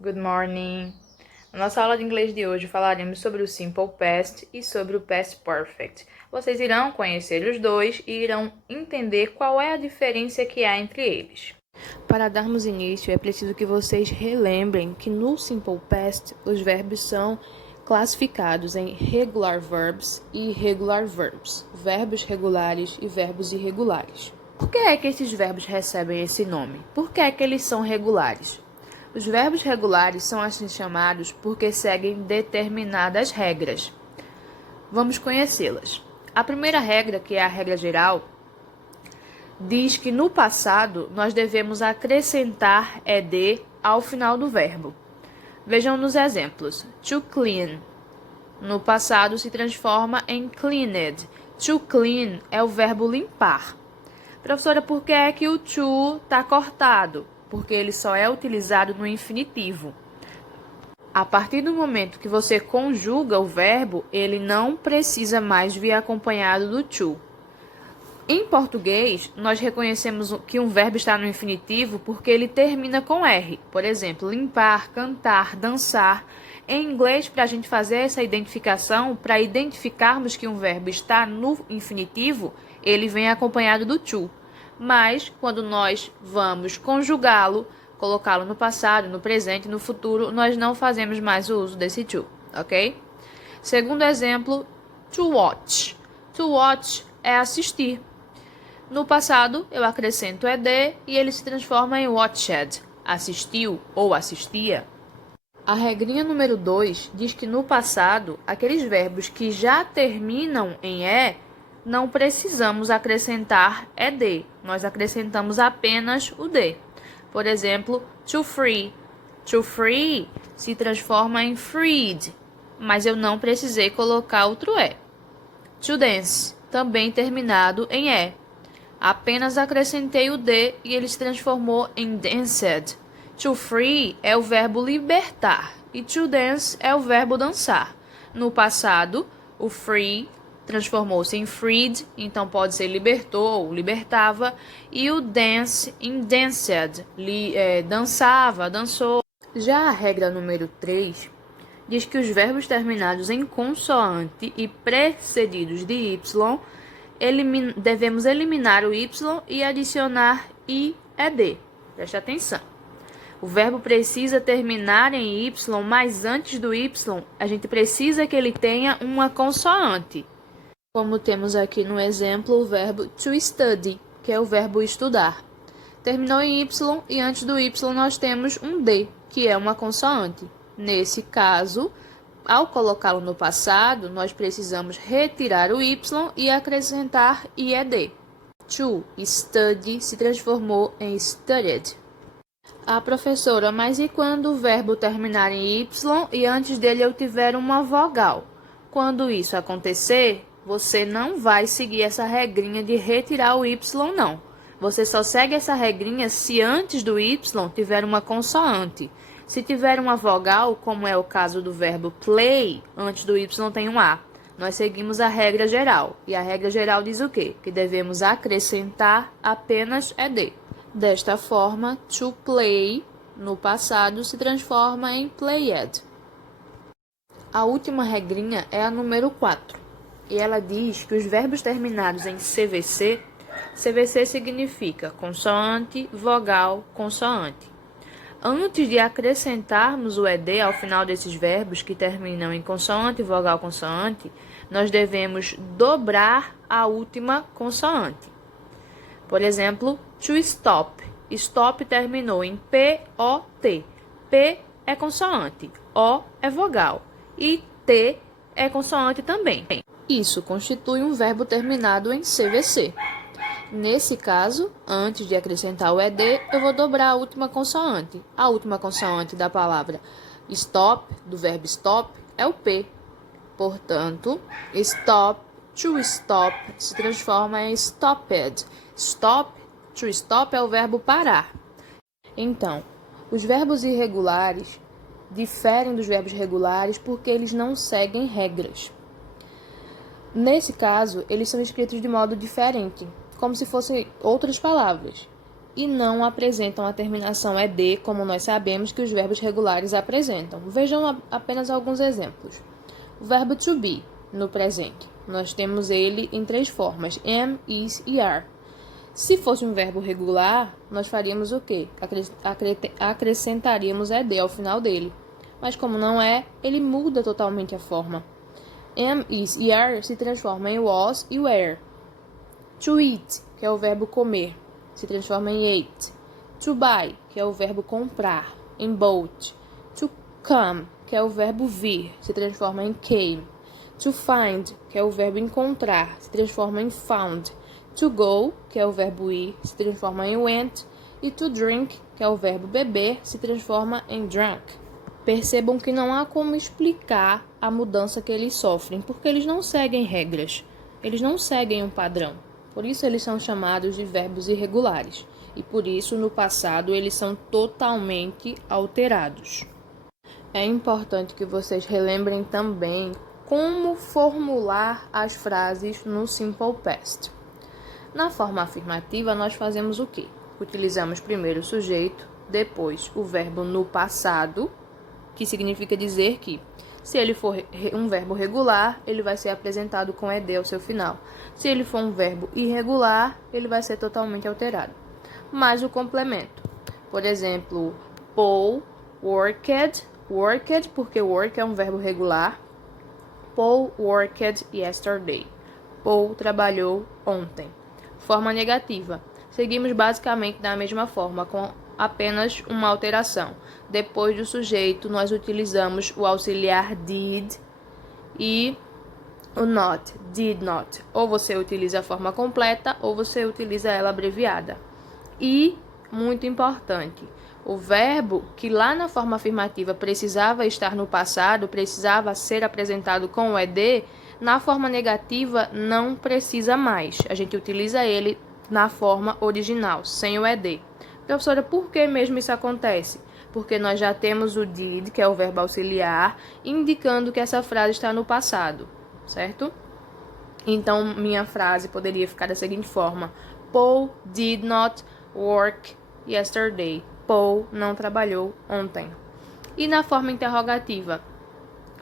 Good morning! Na nossa aula de inglês de hoje falaremos sobre o Simple Past e sobre o Past Perfect. Vocês irão conhecer os dois e irão entender qual é a diferença que há entre eles. Para darmos início, é preciso que vocês relembrem que no Simple Past os verbos são classificados em regular verbs e irregular verbs, verbos regulares e verbos irregulares. Por que é que esses verbos recebem esse nome? Por que é que eles são regulares? Os verbos regulares são assim chamados porque seguem determinadas regras. Vamos conhecê-las. A primeira regra, que é a regra geral, diz que no passado nós devemos acrescentar ed ao final do verbo. Vejam nos exemplos. To clean. No passado se transforma em cleaned. To clean é o verbo limpar. Professora, por que é que o to está cortado? Porque ele só é utilizado no infinitivo. A partir do momento que você conjuga o verbo, ele não precisa mais vir acompanhado do to. Em português, nós reconhecemos que um verbo está no infinitivo porque ele termina com R. Por exemplo, limpar, cantar, dançar. Em inglês, para a gente fazer essa identificação, para identificarmos que um verbo está no infinitivo, ele vem acompanhado do to. Mas, quando nós vamos conjugá-lo, colocá-lo no passado, no presente e no futuro, nós não fazemos mais o uso desse to, ok? Segundo exemplo, to watch. To watch é assistir. No passado, eu acrescento ed e ele se transforma em watched, assistiu ou assistia. A regrinha número 2 diz que no passado, aqueles verbos que já terminam em e, não precisamos acrescentar ed, nós acrescentamos apenas o d. Por exemplo, to free. To free se transforma em freed, mas eu não precisei colocar outro e. To dance, também terminado em e. Apenas acrescentei o d e ele se transformou em danced. To free é o verbo libertar e to dance é o verbo dançar. No passado, o free transformou-se em freed, então pode ser libertou ou libertava, e o dance em danced, dançava, dançou. Já a regra número 3 diz que os verbos terminados em consoante e precedidos de y devemos eliminar o y e adicionar i ed. Preste atenção. O verbo precisa terminar em y, mas antes do y, a gente precisa que ele tenha uma consoante. Como temos aqui no exemplo o verbo to study, que é o verbo estudar. Terminou em y e antes do y nós temos um d, que é uma consoante. Nesse caso, ao colocá-lo no passado, nós precisamos retirar o y e acrescentar ied. To study se transformou em studied. Ah, professora, mas e quando o verbo terminar em y e antes dele eu tiver uma vogal? Quando isso acontecer, você não vai seguir essa regrinha de retirar o y, não. Você só segue essa regrinha se antes do y tiver uma consoante. Se tiver uma vogal, como é o caso do verbo play, antes do y tem um a. Nós seguimos a regra geral. E a regra geral diz o quê? Que devemos acrescentar apenas ed. Desta forma, to play, no passado, se transforma em played. A última regrinha é a número 4. E ela diz que os verbos terminados em CVC, CVC significa consoante, vogal, consoante. Antes de acrescentarmos o ed ao final desses verbos que terminam em consoante, vogal, consoante, nós devemos dobrar a última consoante. Por exemplo, to stop. Stop terminou em P-O-T. P é consoante, O é vogal e T é consoante também. Isso constitui um verbo terminado em CVC. Nesse caso, antes de acrescentar o ed, eu vou dobrar a última consoante. A última consoante da palavra stop, do verbo stop, é o P. Portanto, stop, to stop, se transforma em stopped. Stop, to stop é o verbo parar. Então, os verbos irregulares diferem dos verbos regulares porque eles não seguem regras. Nesse caso, eles são escritos de modo diferente, como se fossem outras palavras. e não apresentam a terminação ed, como nós sabemos que os verbos regulares apresentam. Vejam apenas alguns exemplos. O verbo to be, no presente. Nós temos ele em 3 formas: am, is e are. Se fosse um verbo regular, nós faríamos o quê? Acrescentaríamos ed ao final dele. Mas como não é, ele muda totalmente a forma. Am, is e are se transformam em was e were. To eat, que é o verbo comer, se transforma em ate. To buy, que é o verbo comprar, em bought. To come, que é o verbo vir, se transforma em came. To find, que é o verbo encontrar, se transforma em found. To go, que é o verbo ir, se transforma em went. E to drink, que é o verbo beber, se transforma em drank. Percebam que não há como explicar a mudança que eles sofrem, porque eles não seguem regras, eles não seguem um padrão. Por isso eles são chamados de verbos irregulares, e por isso no passado eles são totalmente alterados. É importante que vocês relembrem também como formular as frases no Simple Past. Na forma afirmativa, nós fazemos o quê? Utilizamos primeiro o sujeito, depois o verbo no passado, que significa dizer que, se ele for um verbo regular, ele vai ser apresentado com ed ao seu final. Se ele for um verbo irregular, ele vai ser totalmente alterado. Mais o complemento. Por exemplo, Paul worked, porque work é um verbo regular. Paul worked yesterday. Paul trabalhou ontem. Forma negativa. Seguimos basicamente da mesma forma, com apenas uma alteração. Depois do sujeito, nós utilizamos o auxiliar did e o not, did not. Ou você utiliza a forma completa, ou você utiliza ela abreviada. E, muito importante, o verbo que lá na forma afirmativa precisava estar no passado, precisava ser apresentado com o ed, na forma negativa não precisa mais. A gente utiliza ele na forma original, sem o ed. Professora, por que mesmo isso acontece? Porque nós já temos o did, que é o verbo auxiliar, indicando que essa frase está no passado, certo? Então, minha frase poderia ficar da seguinte forma: Paul did not work yesterday. Paul não trabalhou ontem. E na forma interrogativa?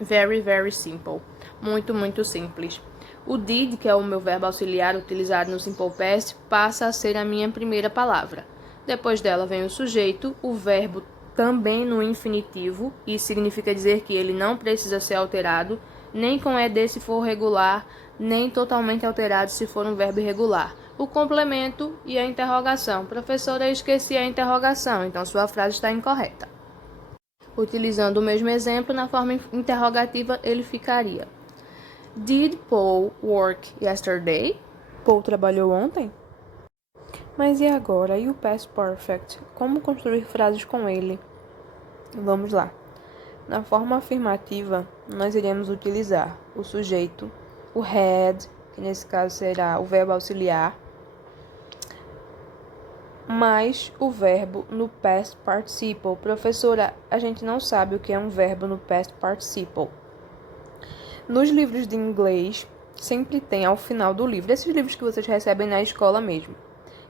Very, very simple. Muito, muito simples. O did, que é o meu verbo auxiliar utilizado no Simple Past, passa a ser a minha primeira palavra. Depois dela vem o sujeito, o verbo também no infinitivo, e significa dizer que ele não precisa ser alterado, nem com ed se for regular, nem totalmente alterado se for um verbo irregular. O complemento e a interrogação. Professora, eu esqueci a interrogação, então sua frase está incorreta. Utilizando o mesmo exemplo, na forma interrogativa, ele ficaria: Did Paul work yesterday? Paul trabalhou ontem? Mas e agora? E o past perfect? Como construir frases com ele? Vamos lá. Na forma afirmativa, nós iremos utilizar o sujeito, o had, que nesse caso será o verbo auxiliar, mais o verbo no past participle. Professora, a gente não sabe o que é um verbo no past participle. Nos livros de inglês, sempre tem ao final do livro, esses livros que vocês recebem na escola mesmo.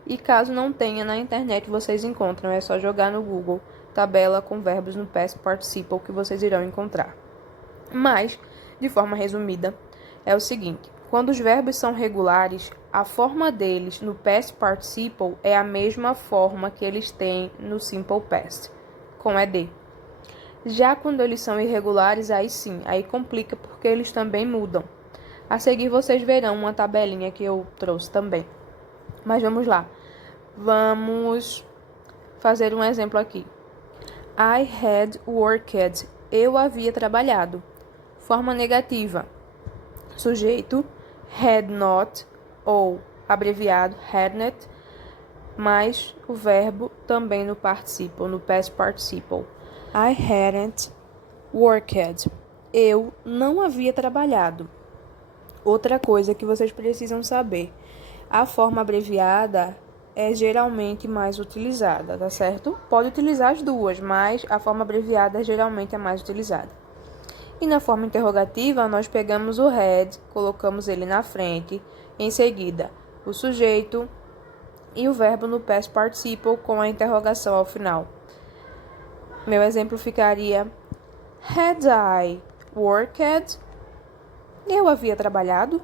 E caso não tenha, na internet vocês encontram, é só jogar no Google tabela com verbos no past participle que vocês irão encontrar. Mas, de forma resumida, é o seguinte: quando os verbos são regulares, a forma deles no past participle é a mesma forma que eles têm no simple past, com ed. Já quando eles são irregulares, aí sim, aí complica porque eles também mudam. A seguir vocês verão uma tabelinha que eu trouxe também. Mas vamos lá. Vamos fazer um exemplo aqui. I had worked. Eu havia trabalhado. Forma negativa. Sujeito, had not, ou abreviado, hadn't, mais o verbo também no participle, no past participle. I hadn't worked. Eu não havia trabalhado. Outra coisa que vocês precisam saber: a forma abreviada é geralmente mais utilizada, tá certo? Pode utilizar as duas, mas a forma abreviada geralmente é mais utilizada. E na forma interrogativa, nós pegamos o had, colocamos ele na frente, em seguida o sujeito, e o verbo no past participle com a interrogação ao final. Meu exemplo ficaria: Had I worked? Eu havia trabalhado?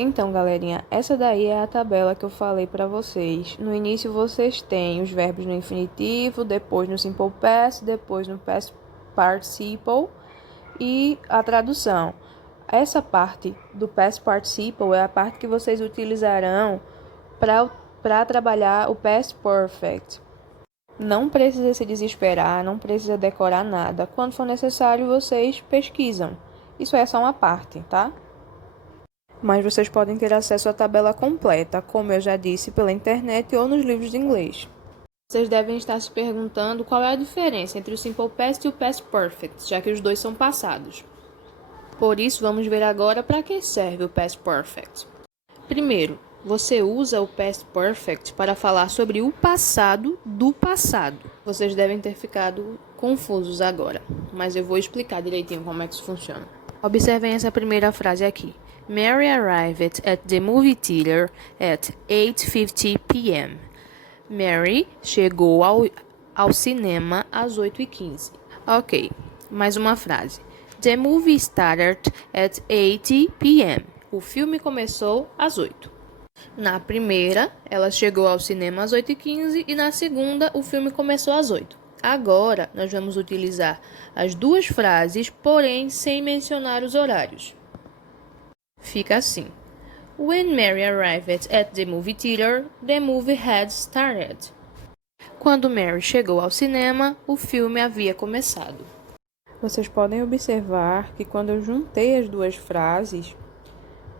Então, galerinha, essa daí é a tabela que eu falei para vocês. No início vocês têm os verbos no infinitivo, depois no simple past, depois no past participle e a tradução. Essa parte do past participle é a parte que vocês utilizarão para trabalhar o past perfect. Não precisa se desesperar, não precisa decorar nada. Quando for necessário, vocês pesquisam. Isso é só uma parte, tá? Mas vocês podem ter acesso à tabela completa, como eu já disse, pela internet ou nos livros de inglês. Vocês devem estar se perguntando qual é a diferença entre o Simple Past e o Past Perfect, já que os dois são passados. Por isso, vamos ver agora para que serve o Past Perfect. Primeiro, você usa o Past Perfect para falar sobre o passado do passado. Vocês devem ter ficado confusos agora, mas eu vou explicar direitinho como é que isso funciona. Observem essa primeira frase aqui. Mary arrived at the movie theater at 8:50 p.m. Mary chegou ao cinema às 8h15. Ok, mais uma frase. The movie started at 8 p.m. O filme começou às 8. Na primeira, ela chegou ao cinema às 8h15 e na segunda, o filme começou às 8. Agora, nós vamos utilizar as duas frases, porém sem mencionar os horários. Fica assim. When Mary arrived at the movie theater, the movie had started. Quando Mary chegou ao cinema, o filme havia começado. Vocês podem observar que quando eu juntei as duas frases,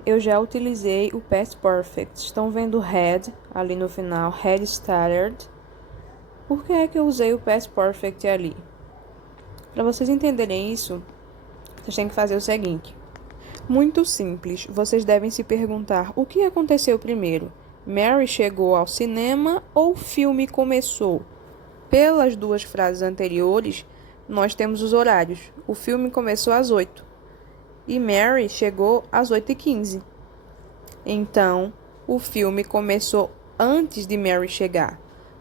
eu já utilizei o past perfect. Estão vendo had ali no final, had started. Por que é que eu usei o past perfect ali? Para vocês entenderem isso, vocês têm que fazer o seguinte. Muito simples, vocês devem se perguntar o que aconteceu primeiro? Mary chegou ao cinema ou o filme começou? Pelas duas frases anteriores, nós temos os horários. O filme começou às 8 e Mary chegou às 8h15. Então, o filme começou antes de Mary chegar.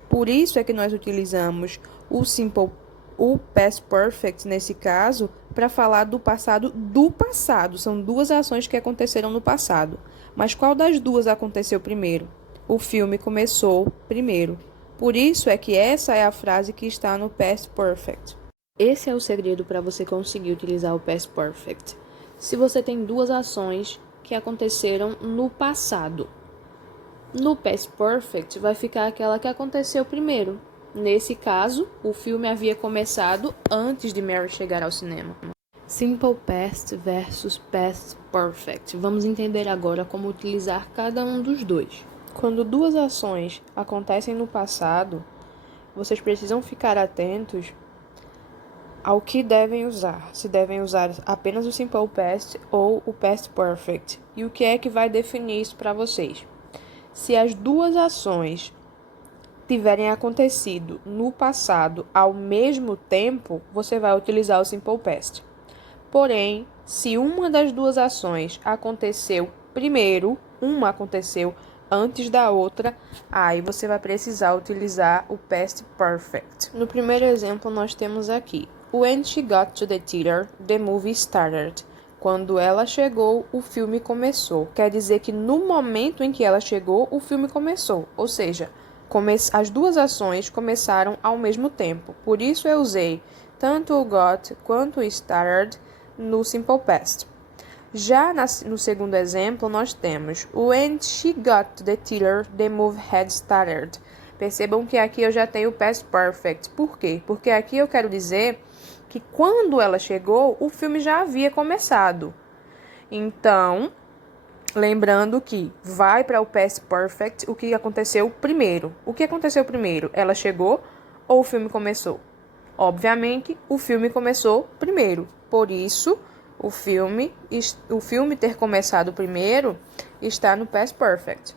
Por isso é que nós utilizamos o past perfect, nesse caso, para falar do passado do passado. São duas ações que aconteceram no passado. Mas qual das duas aconteceu primeiro? O filme começou primeiro. Por isso é que essa é a frase que está no past perfect. Esse é o segredo para você conseguir utilizar o past perfect. Se você tem duas ações que aconteceram no passado. No past perfect vai ficar aquela que aconteceu primeiro. Nesse caso, o filme havia começado antes de Mary chegar ao cinema. Simple Past versus Past Perfect. Vamos entender agora como utilizar cada um dos dois. Quando duas ações acontecem no passado, vocês precisam ficar atentos ao que devem usar. Se devem usar apenas o Simple Past ou o Past Perfect. E o que é que vai definir isso para vocês? Se as duas ações tiverem acontecido no passado ao mesmo tempo, você vai utilizar o Simple Past. Porém, se uma das duas ações aconteceu primeiro, uma aconteceu antes da outra, aí você vai precisar utilizar o Past Perfect. No primeiro exemplo, nós temos aqui: When she got to the theater, the movie started. Quando ela chegou, o filme começou. Quer dizer que no momento em que ela chegou, o filme começou. Ou seja, as duas ações começaram ao mesmo tempo. Por isso eu usei tanto o got quanto o started no Simple Past. Já no segundo exemplo, nós temos When she got to the theater, the movie had started. Percebam que aqui eu já tenho o Past Perfect. Por quê? Porque aqui eu quero dizer que quando ela chegou, o filme já havia começado. Então, lembrando que vai para o Past Perfect o que aconteceu primeiro. O que aconteceu primeiro? Ela chegou ou o filme começou? Obviamente, o filme começou primeiro. Por isso, o filme ter começado primeiro está no Past Perfect.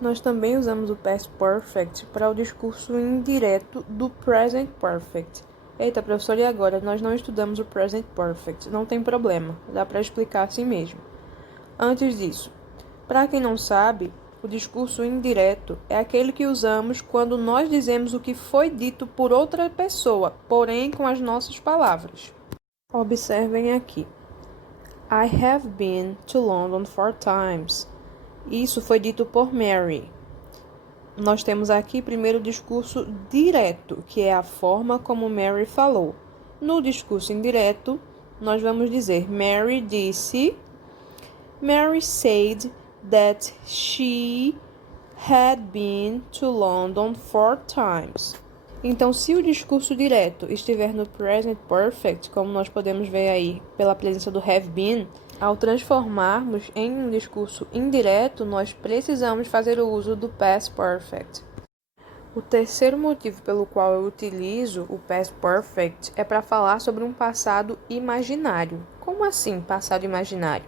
Nós também usamos o Past Perfect para o discurso indireto do Present Perfect. Eita, professor, e agora? Nós não estudamos o Present Perfect. Não tem problema, dá para explicar assim mesmo. Antes disso, para quem não sabe, O discurso indireto é aquele que usamos quando nós dizemos o que foi dito por outra pessoa, porém com as nossas palavras. Observem aqui. I have been to London 4 times. Isso foi dito por Mary. Nós temos aqui primeiro o discurso direto, que é a forma como Mary falou. No discurso indireto, nós vamos dizer Mary disse. Mary said that she had been to London 4 times. Então, se o discurso direto estiver no present perfect, como nós podemos ver aí pela presença do have been, ao transformarmos em um discurso indireto, nós precisamos fazer o uso do past perfect. O terceiro motivo pelo qual eu utilizo o past perfect é para falar sobre um passado imaginário. Como assim, passado imaginário?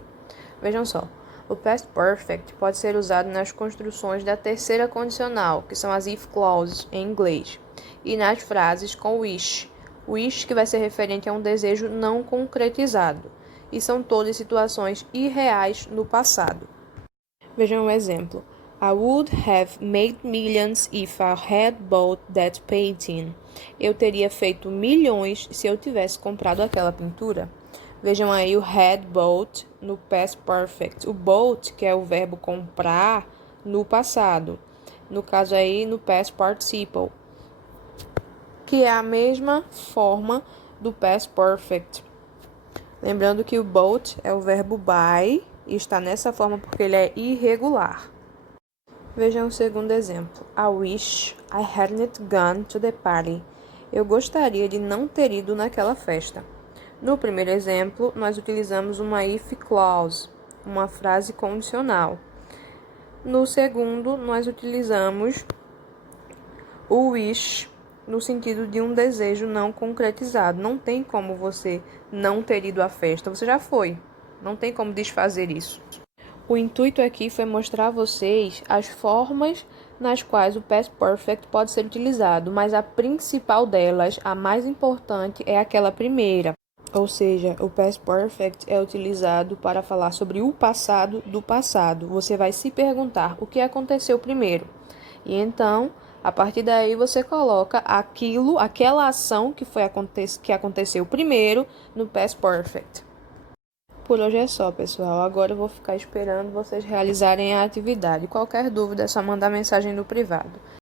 Vejam só, o past perfect pode ser usado nas construções da terceira condicional, que são as if clauses em inglês, e nas frases com wish. Wish que vai ser referente a um desejo não concretizado, e são todas situações irreais no passado. Vejam um exemplo. I would have made millions if I had bought that painting. Eu teria feito milhões se eu tivesse comprado aquela pintura. Vejam aí o had bought no past perfect. O bought, que é o verbo comprar, no passado. No caso aí, no past participle, que é a mesma forma do past perfect. Lembrando que o bought é o verbo buy e está nessa forma porque ele é irregular. Vejam o segundo exemplo. I wish I hadn't gone to the party. Eu gostaria de não ter ido naquela festa. No primeiro exemplo, nós utilizamos uma if clause, uma frase condicional. No segundo, nós utilizamos o wish no sentido de um desejo não concretizado. Não tem como você não ter ido à festa, você já foi. Não tem como desfazer isso. O intuito aqui foi mostrar a vocês as formas nas quais o past perfect pode ser utilizado, mas a principal delas, a mais importante, é aquela primeira. Ou seja, o past perfect é utilizado para falar sobre o passado do passado. Você vai se perguntar o que aconteceu primeiro. E então, a partir daí, você coloca aquela ação que aconteceu primeiro no past perfect. Por hoje é só, pessoal. Agora eu vou ficar esperando vocês realizarem a atividade. Qualquer dúvida é só mandar mensagem no privado.